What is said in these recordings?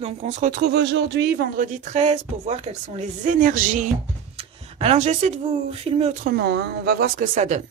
Donc on se retrouve aujourd'hui, vendredi 13, pour voir quelles sont les énergies. Alors j'essaie de vous filmer autrement, hein. On va voir ce que ça donne.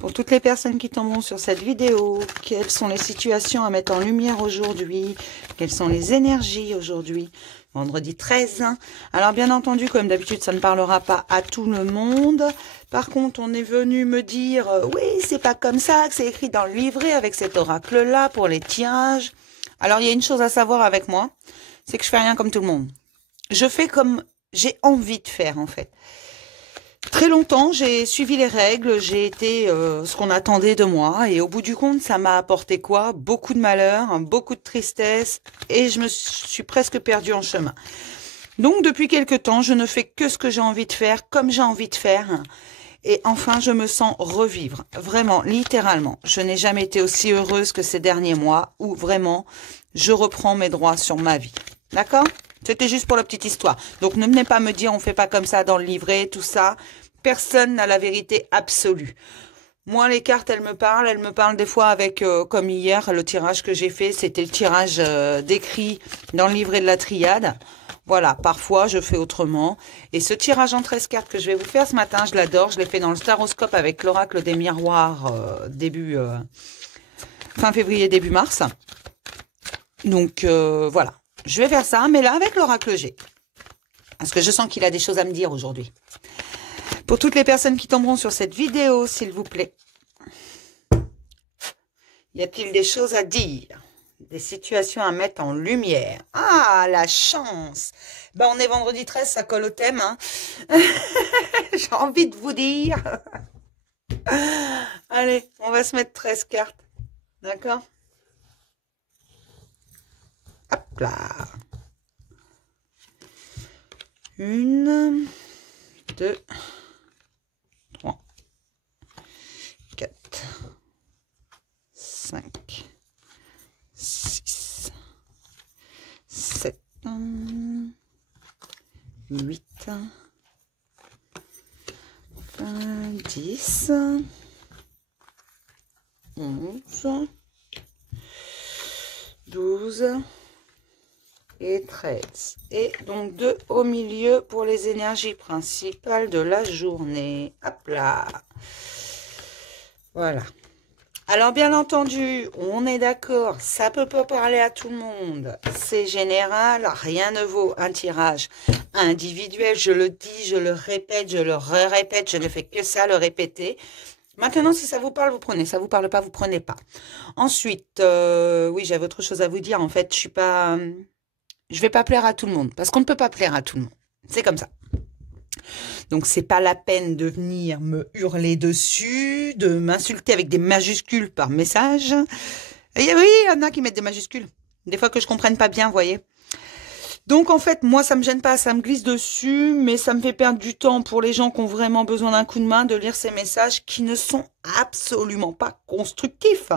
Pour toutes les personnes qui tomberont sur cette vidéo, quelles sont les situations à mettre en lumière aujourd'hui, quelles sont les énergies aujourd'hui, vendredi 13. Alors bien entendu, comme d'habitude, ça ne parlera pas à tout le monde. Par contre, on est venu me dire, oui, c'est pas comme ça que c'est écrit dans le livret avec cet oracle-là pour les tirages. Alors il y a une chose à savoir avec moi, c'est que je fais rien comme tout le monde. Je fais comme j'ai envie de faire en fait. Très longtemps, j'ai suivi les règles, j'ai été ce qu'on attendait de moi et au bout du compte, ça m'a apporté quoi? Beaucoup de malheur, beaucoup de tristesse et je me suis presque perdue en chemin. Donc depuis quelque temps, je ne fais que ce que j'ai envie de faire, comme j'ai envie de faire et enfin, je me sens revivre, vraiment, littéralement. Je n'ai jamais été aussi heureuse que ces derniers mois où vraiment, je reprends mes droits sur ma vie. D'accord ? C'était juste pour la petite histoire. Donc, ne venez pas me dire, on fait pas comme ça dans le livret, tout ça. Personne n'a la vérité absolue. Moi, les cartes, elles me parlent des fois avec, comme hier, le tirage que j'ai fait, c'était le tirage décrit dans le livret de la triade. Voilà, parfois, je fais autrement. Et ce tirage en 13 cartes que je vais vous faire ce matin, je l'adore. Je l'ai fait dans le staroscope avec l'oracle des miroirs fin février, début mars. Donc, voilà. Je vais faire ça, mais là, avec l'oracle G. Parce que je sens qu'il a des choses à me dire aujourd'hui. Pour toutes les personnes qui tomberont sur cette vidéo, s'il vous plaît. Y a-t-il des choses à dire? Des situations à mettre en lumière? Ah, la chance! Ben, on est vendredi 13, ça colle au thème. Hein. J'ai envie de vous dire. Allez, on va se mettre 13 cartes. D'accord? Hop là. 1, 2, 3, 4, 5, 6, 7, 8, 10, 11, 12 et 13. Et donc 2 au milieu pour les énergies principales de la journée. Hop là. Voilà. Alors bien entendu, on est d'accord, ça peut pas parler à tout le monde. C'est général, rien ne vaut un tirage individuel. Je le dis, je le répète, je le répète, je ne fais que ça, le répéter. Maintenant, si ça vous parle, vous prenez. Ça vous parle pas, vous prenez pas. Ensuite, oui, j'avais autre chose à vous dire. En fait, je vais pas plaire à tout le monde parce qu'on ne peut pas plaire à tout le monde. C'est comme ça. Donc, c'est pas la peine de venir me hurler dessus, de m'insulter avec des majuscules par message. Et oui, il y en a qui mettent des majuscules. Des fois que je comprenne pas bien, vous voyez. Donc, en fait, moi, ça me gêne pas, ça me glisse dessus, mais ça me fait perdre du temps pour les gens qui ont vraiment besoin d'un coup de main de lire ces messages qui ne sont absolument pas constructifs.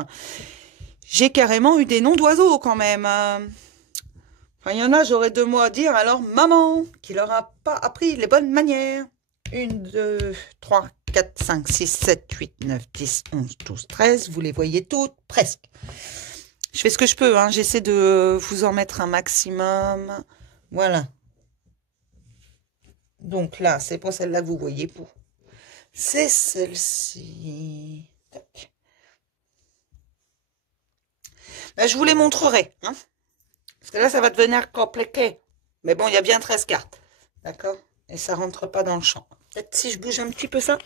J'ai carrément eu des noms d'oiseaux quand même. Enfin, il y en a, j'aurais 2 mots à dire. Alors, maman, qui leur a pas appris les bonnes manières. 1, 2, 3, 4, 5, 6, 7, 8, 9, 10, 11, 12, 13. Vous les voyez toutes, presque. Je fais ce que je peux, hein. J'essaie de vous en mettre un maximum. Voilà. Donc là, c'est pas celle-là que vous voyez pour. C'est celle-ci. Ben, je vous les montrerai, hein. Parce que là, ça va devenir compliqué. Mais bon, il y a bien 13 cartes. D'accord? Et ça rentre pas dans le champ. Peut-être si je bouge un petit peu ça.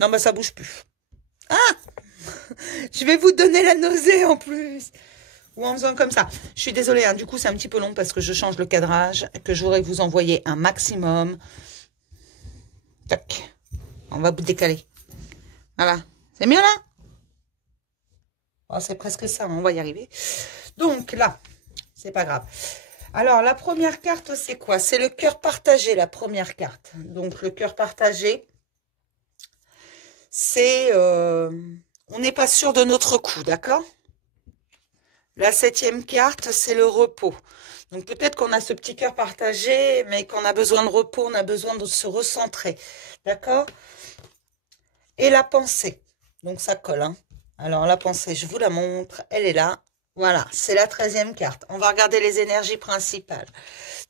Non, bah ça bouge plus. Ah! Je vais vous donner la nausée en plus. Ou en faisant comme ça. Je suis désolée, hein, du coup, c'est un petit peu long parce que je change le cadrage. Que je voudrais vous envoyer un maximum. Tac. On va vous décaler. Voilà. C'est mieux là? Oh, c'est presque ça, on va y arriver. Donc là, c'est pas grave. Alors, la première carte, c'est quoi? C'est le cœur partagé, la première carte. Donc, le cœur partagé, c'est... on n'est pas sûr de notre coup, d'accord? La 7e carte, c'est le repos. Donc, peut-être qu'on a ce petit cœur partagé, mais qu'on a besoin de repos, on a besoin de se recentrer, d'accord? Et la pensée. Donc, ça colle, hein? Alors, la pensée, je vous la montre. Elle est là. Voilà, c'est la 13e carte. On va regarder les énergies principales.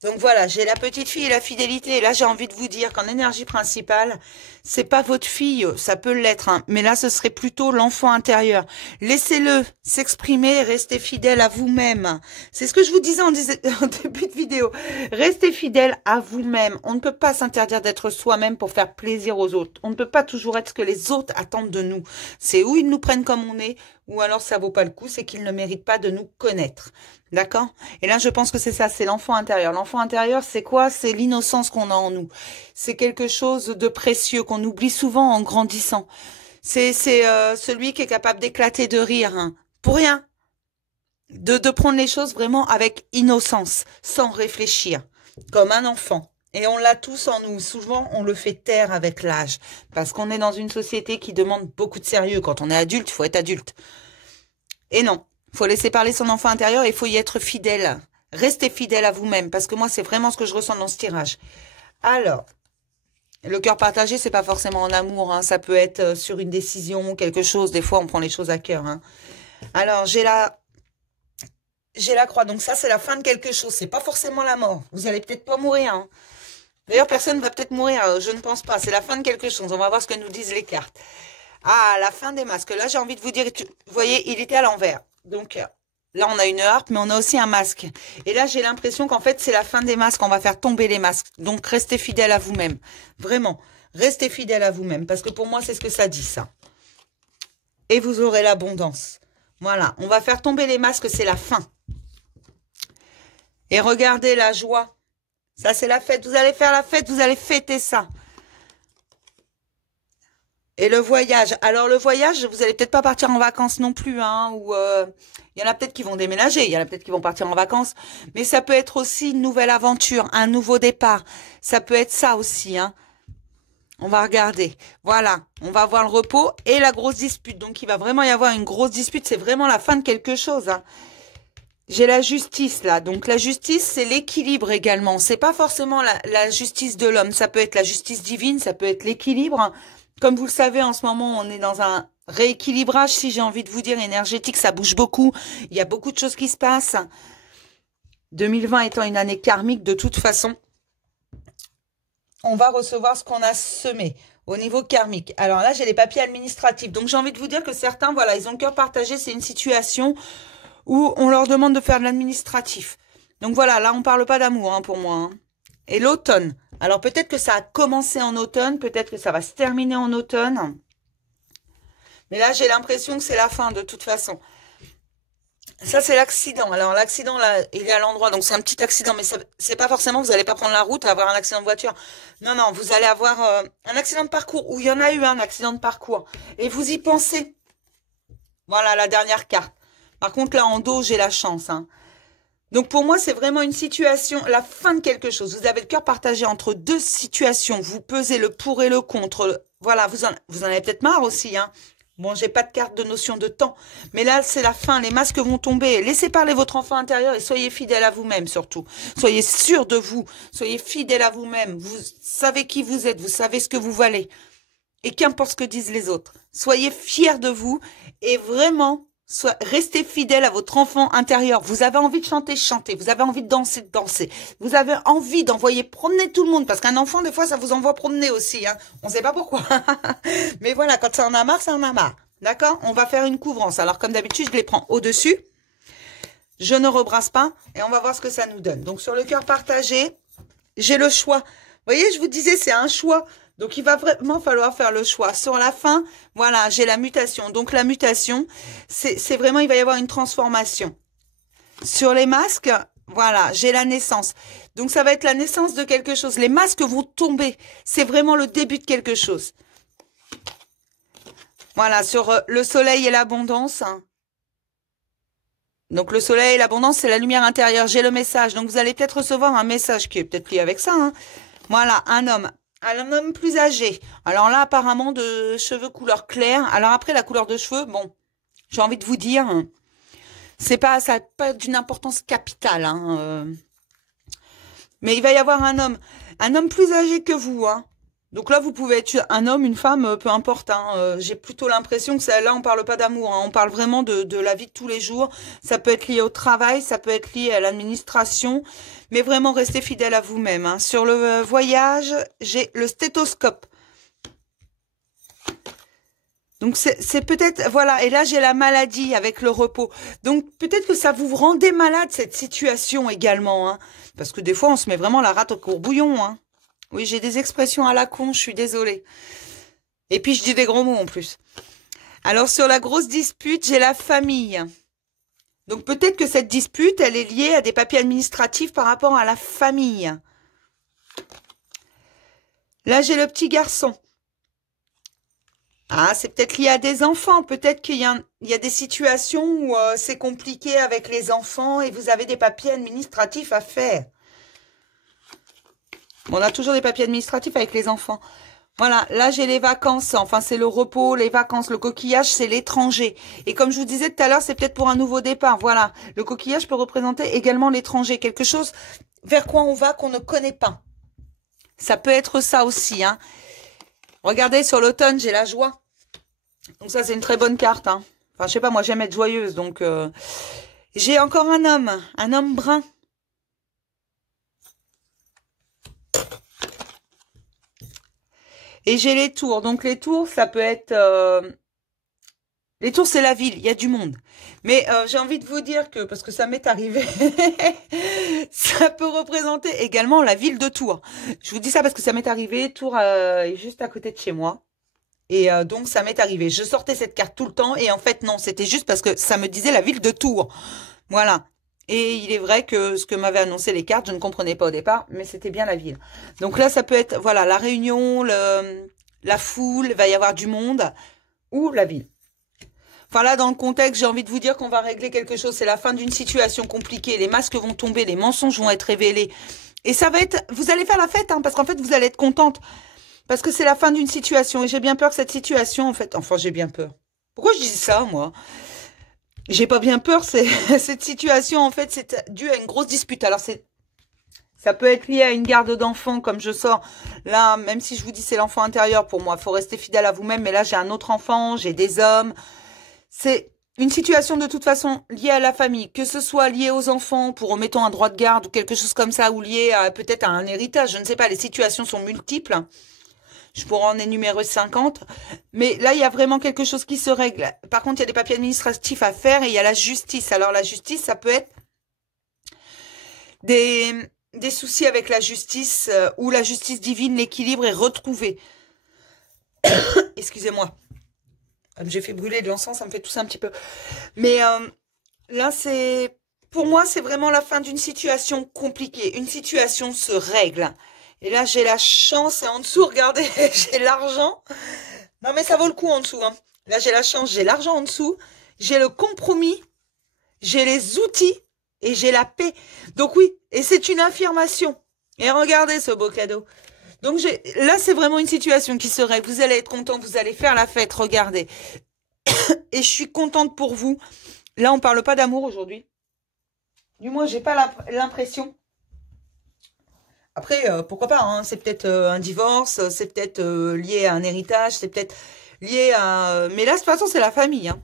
Donc voilà, j'ai la petite fille et la fidélité. Et là, j'ai envie de vous dire qu'en énergie principale, c'est pas votre fille, ça peut l'être, hein, mais là, ce serait plutôt l'enfant intérieur. Laissez-le s'exprimer et restez fidèle à vous-même. C'est ce que je vous disais en début de vidéo. Restez fidèle à vous-même. On ne peut pas s'interdire d'être soi-même pour faire plaisir aux autres. On ne peut pas toujours être ce que les autres attendent de nous. C'est où ils nous prennent comme on est, ou alors ça vaut pas le coup, c'est qu'ils ne méritent pas de nous connaître. D'accord? Et là, je pense que c'est ça, c'est l'enfant intérieur. L'enfant intérieur, c'est quoi? C'est l'innocence qu'on a en nous. C'est quelque chose de précieux qu'on oublie souvent en grandissant. C'est celui qui est capable d'éclater de rire, hein, pour rien. De prendre les choses vraiment avec innocence, sans réfléchir, comme un enfant. Et on l'a tous en nous. Souvent, on le fait taire avec l'âge, parce qu'on est dans une société qui demande beaucoup de sérieux. Quand on est adulte, il faut être adulte. Et non. Faut laisser parler son enfant intérieur et il faut y être fidèle. Restez fidèle à vous-même, parce que moi, c'est vraiment ce que je ressens dans ce tirage. Alors, le cœur partagé, c'est pas forcément en amour, hein. Ça peut être sur une décision, quelque chose. Des fois, on prend les choses à cœur, hein. Alors, j'ai la croix. Donc ça, c'est la fin de quelque chose. C'est pas forcément la mort. Vous allez peut-être pas mourir, hein. D'ailleurs, personne va peut-être mourir. Je ne pense pas. C'est la fin de quelque chose. On va voir ce que nous disent les cartes. Ah, la fin des masques. Là, j'ai envie de vous dire, vous voyez, il était à l'envers. Donc, là, on a une harpe, mais on a aussi un masque. Et là, j'ai l'impression qu'en fait, c'est la fin des masques. On va faire tomber les masques. Donc, restez fidèle à vous-même. Vraiment, restez fidèle à vous-même. Parce que pour moi, c'est ce que ça dit, ça. Et vous aurez l'abondance. Voilà, on va faire tomber les masques, c'est la fin. Et regardez la joie. Ça, c'est la fête. Vous allez faire la fête, vous allez fêter ça. Et le voyage. Alors, le voyage, vous allez peut-être pas partir en vacances non plus, hein, ou il y en a peut-être qui vont déménager, il y en a peut-être qui vont partir en vacances, mais ça peut être aussi une nouvelle aventure, un nouveau départ. Ça peut être ça aussi, hein. On va regarder. Voilà, on va voir le repos et la grosse dispute. Donc, il va vraiment y avoir une grosse dispute. C'est vraiment la fin de quelque chose, hein. J'ai la justice, là. Donc, la justice, c'est l'équilibre également. C'est pas forcément la justice de l'homme. Ça peut être la justice divine, ça peut être l'équilibre, hein. Comme vous le savez, en ce moment, on est dans un rééquilibrage, si j'ai envie de vous dire, énergétique. Ça bouge beaucoup. Il y a beaucoup de choses qui se passent. 2020 étant une année karmique, de toute façon, on va recevoir ce qu'on a semé au niveau karmique. Alors là, j'ai les papiers administratifs. Donc, j'ai envie de vous dire que certains, voilà, ils ont le cœur partagé. C'est une situation où on leur demande de faire de l'administratif. Donc, voilà, là, on parle pas d'amour, hein, pour moi, hein. Et l'automne. Alors, peut-être que ça a commencé en automne. Peut-être que ça va se terminer en automne. Mais là, j'ai l'impression que c'est la fin, de toute façon. Ça, c'est l'accident. Alors, l'accident, là, il est à l'endroit. Donc, c'est un petit accident. Mais c'est pas forcément, vous n'allez pas prendre la route, avoir un accident de voiture. Non, non, vous allez avoir un accident de parcours. Où il y en a eu un accident de parcours. Et vous y pensez. Voilà, la dernière carte. Par contre, là, en dos, j'ai la chance, hein. Donc, pour moi, c'est vraiment une situation, la fin de quelque chose. Vous avez le cœur partagé entre deux situations. Vous pesez le pour et le contre. Voilà, vous en avez peut-être marre aussi, hein. Bon, j'ai pas de carte de notion de temps. Mais là, c'est la fin. Les masques vont tomber. Laissez parler votre enfant intérieur et soyez fidèle à vous-même, surtout. Soyez sûr de vous. Soyez fidèle à vous-même. Vous savez qui vous êtes. Vous savez ce que vous valez. Et qu'importe ce que disent les autres. Soyez fiers de vous et vraiment, restez fidèle à votre enfant intérieur. Vous avez envie de chanter, chantez. Vous avez envie de danser, dansez. Vous avez envie d'envoyer promener tout le monde. Parce qu'un enfant, des fois, ça vous envoie promener aussi, hein. On ne sait pas pourquoi. Mais voilà, quand ça en a marre, ça en a marre. D'accord? On va faire une couvrance. Alors, comme d'habitude, je les prends au-dessus. Je ne rebrasse pas. Et on va voir ce que ça nous donne. Donc, sur le cœur partagé, j'ai le choix. Vous voyez, je vous disais, c'est un choix. Donc, il va vraiment falloir faire le choix. Sur la fin, voilà, j'ai la mutation. Donc, la mutation, c'est vraiment, il va y avoir une transformation. Sur les masques, voilà, j'ai la naissance. Donc, ça va être la naissance de quelque chose. Les masques vont tomber. C'est vraiment le début de quelque chose. Voilà, sur le soleil et l'abondance. Donc, le soleil et l'abondance, c'est la lumière intérieure. J'ai le message. Donc, vous allez peut-être recevoir un message qui est peut-être lié avec ça, hein. Voilà, un homme. Un homme plus âgé. Alors là, apparemment, de cheveux couleur claire. Alors après, la couleur de cheveux, bon, j'ai envie de vous dire, hein, c'est pas, ça n'a pas d'une importance capitale, hein, mais il va y avoir un homme plus âgé que vous, hein. Donc là, vous pouvez être un homme, une femme, peu importe. Hein. J'ai plutôt l'impression que là, on parle pas d'amour. Hein. On parle vraiment de la vie de tous les jours. Ça peut être lié au travail, ça peut être lié à l'administration. Mais vraiment, restez fidèle à vous-même. Hein. Sur le voyage, j'ai le stéthoscope. Donc c'est peut-être, voilà, et là j'ai la maladie avec le repos. Donc peut-être que ça vous rendez malade cette situation également. Hein. Parce que des fois, on se met vraiment la rate au courbouillon. Hein. Oui, j'ai des expressions à la con, je suis désolée. Et puis, je dis des gros mots en plus. Alors, sur la grosse dispute, j'ai la famille. Donc, peut-être que cette dispute, elle est liée à des papiers administratifs par rapport à la famille. Là, j'ai le petit garçon. Ah, c'est peut-être lié à des enfants. Peut-être qu'il y a des situations où c'est compliqué avec les enfants et vous avez des papiers administratifs à faire. On a toujours des papiers administratifs avec les enfants. Voilà, là j'ai les vacances, enfin c'est le repos, les vacances, le coquillage c'est l'étranger. Et comme je vous disais tout à l'heure, c'est peut-être pour un nouveau départ, voilà. Le coquillage peut représenter également l'étranger, quelque chose vers quoi on va qu'on ne connaît pas. Ça peut être ça aussi, hein. Regardez, sur l'automne, j'ai la joie. Donc ça c'est une très bonne carte, hein. Enfin je sais pas, moi j'aime être joyeuse, donc... J'ai encore un homme brun. Et j'ai les tours. Donc les tours, ça peut être... Les tours, c'est la ville. Il y a du monde. Mais j'ai envie de vous dire que, parce que ça m'est arrivé, ça peut représenter également la ville de Tours. Je vous dis ça parce que ça m'est arrivé. Tours est juste à côté de chez moi. Et donc, ça m'est arrivé. Je sortais cette carte tout le temps. Et en fait, non, c'était juste parce que ça me disait la ville de Tours. Voilà. Et il est vrai que ce que m'avaient annoncé les cartes, je ne comprenais pas au départ, mais c'était bien la ville. Donc là, ça peut être, voilà, la réunion, la foule, il va y avoir du monde, ou la ville. Enfin là, dans le contexte, j'ai envie de vous dire qu'on va régler quelque chose. C'est la fin d'une situation compliquée. Les masques vont tomber, les mensonges vont être révélés. Et ça va être, vous allez faire la fête, hein, parce qu'en fait, vous allez être contente. Parce que c'est la fin d'une situation. Et j'ai bien peur que cette situation, en fait, enfin, j'ai bien peur. Pourquoi je dis ça, moi? J'ai pas bien peur, cette situation, en fait, c'est dû à une grosse dispute. Alors, ça peut être lié à une garde d'enfant, comme je sors. Là, même si je vous dis c'est l'enfant intérieur pour moi, faut rester fidèle à vous-même. Mais là, j'ai un autre enfant, j'ai des hommes. C'est une situation de toute façon liée à la famille, que ce soit lié aux enfants pour, mettons, un droit de garde ou quelque chose comme ça, ou lié à peut-être à un héritage. Je ne sais pas, les situations sont multiples. Je pourrais en énumérer 50. Mais là, il y a vraiment quelque chose qui se règle. Par contre, il y a des papiers administratifs à faire et il y a la justice. Alors, la justice, ça peut être des soucis avec la justice ou la justice divine, l'équilibre est retrouvé. Excusez-moi. J'ai fait brûler de l'encens, ça me fait tousser un petit peu. Mais là, pour moi, c'est vraiment la fin d'une situation compliquée. Une situation se règle. Et là, j'ai la chance. Et en dessous, regardez, j'ai l'argent. Non, mais ça vaut le coup en dessous. Hein. Là, j'ai la chance, j'ai l'argent en dessous. J'ai le compromis. J'ai les outils. Et j'ai la paix. Donc oui, et c'est une affirmation. Et regardez ce beau cadeau. Donc là, c'est vraiment une situation qui se règle. Vous allez être content, vous allez faire la fête, regardez. Et je suis contente pour vous. Là, on parle pas d'amour aujourd'hui. Du moins, j'ai pas l'impression. Après, pourquoi pas, hein, c'est peut-être un divorce, c'est peut-être lié à un héritage, c'est peut-être lié à... Mais là, de toute façon, c'est la famille, hein.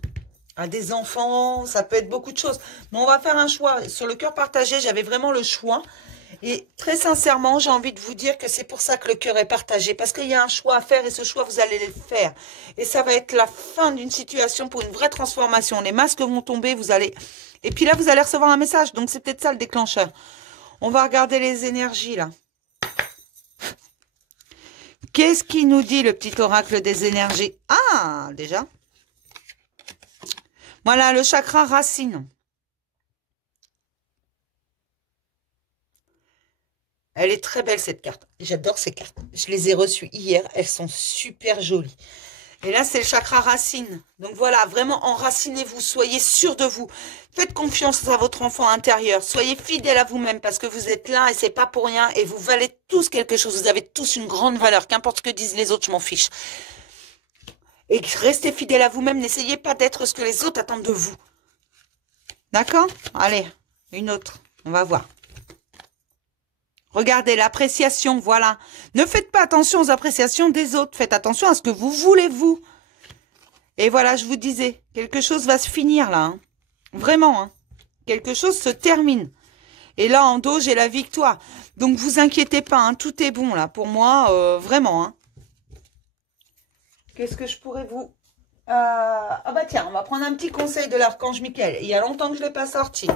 À des enfants, ça peut être beaucoup de choses. Mais on va faire un choix. Sur le cœur partagé, j'avais vraiment le choix. Et très sincèrement, j'ai envie de vous dire que c'est pour ça que le cœur est partagé. Parce qu'il y a un choix à faire et ce choix, vous allez le faire. Et ça va être la fin d'une situation pour une vraie transformation. Les masques vont tomber, vous allez... Et puis là, vous allez recevoir un message. Donc, c'est peut-être ça le déclencheur. On va regarder les énergies, là. Qu'est-ce qui nous dit le petit oracle des énergies? Ah, déjà. Voilà, le chakra racine. Elle est très belle, cette carte. J'adore ces cartes. Je les ai reçues hier. Elles sont super jolies. Et là, c'est le chakra racine. Donc voilà, vraiment enracinez-vous. Soyez sûr de vous. Faites confiance à votre enfant intérieur. Soyez fidèle à vous-même parce que vous êtes là et c'est pas pour rien. Et vous valez tous quelque chose. Vous avez tous une grande valeur. Qu'importe ce que disent les autres, je m'en fiche. Et restez fidèle à vous-même. N'essayez pas d'être ce que les autres attendent de vous. D'accord? Allez, une autre. On va voir. Regardez, l'appréciation, voilà. Ne faites pas attention aux appréciations des autres. Faites attention à ce que vous voulez, vous. Et voilà, je vous disais, quelque chose va se finir là. Hein. Vraiment, hein. Quelque chose se termine. Et là, en dos, j'ai la victoire. Donc, vous inquiétez pas, hein, tout est bon là. Pour moi, vraiment. Hein. Qu'est-ce que je pourrais vous... Ah bah tiens, on va prendre un petit conseil de l'archange Michael. Il y a longtemps que je ne l'ai pas sorti.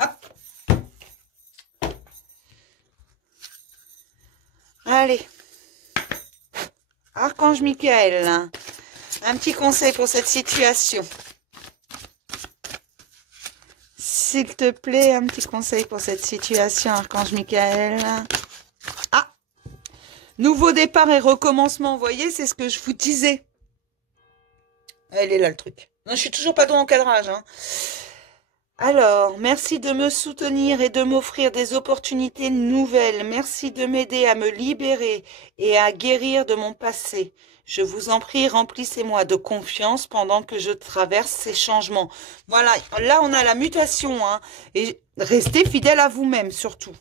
Hop. Allez. Archange Michael, un petit conseil pour cette situation. S'il te plaît, un petit conseil pour cette situation, Archange Michael. Ah! Nouveau départ et recommencement, vous voyez, c'est ce que je vous disais. Elle est là, le truc. Non, je suis toujours pas dans l'encadrage. Hein. Alors, merci de me soutenir et de m'offrir des opportunités nouvelles. Merci de m'aider à me libérer et à guérir de mon passé. Je vous en prie, remplissez-moi de confiance pendant que je traverse ces changements. Voilà, là on a la mutation. Hein, et restez fidèle à vous-même surtout.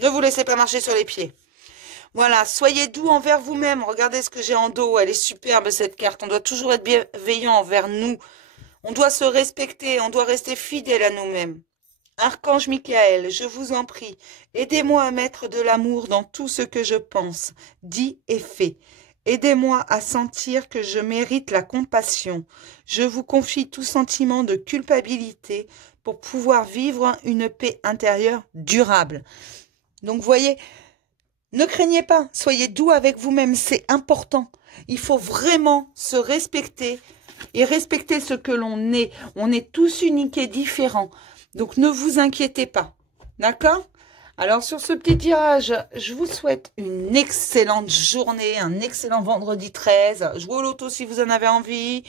Ne vous laissez pas marcher sur les pieds. Voilà, soyez doux envers vous-même. Regardez ce que j'ai en dos. Elle est superbe cette carte. On doit toujours être bienveillant envers nous. On doit se respecter, on doit rester fidèle à nous-mêmes. Archange Michael, je vous en prie, aidez-moi à mettre de l'amour dans tout ce que je pense, dis et fais. Aidez-moi à sentir que je mérite la compassion. Je vous confie tout sentiment de culpabilité pour pouvoir vivre une paix intérieure durable. Donc, vous voyez, ne craignez pas, soyez doux avec vous-même, c'est important. Il faut vraiment se respecter. Et respectez ce que l'on est. On est tous uniques et différents. Donc, ne vous inquiétez pas. D'accord? Alors, sur ce petit tirage, je vous souhaite une excellente journée, un excellent vendredi 13. Jouez au loto si vous en avez envie.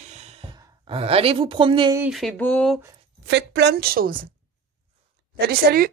Allez vous promener, il fait beau. Faites plein de choses. Salut, salut!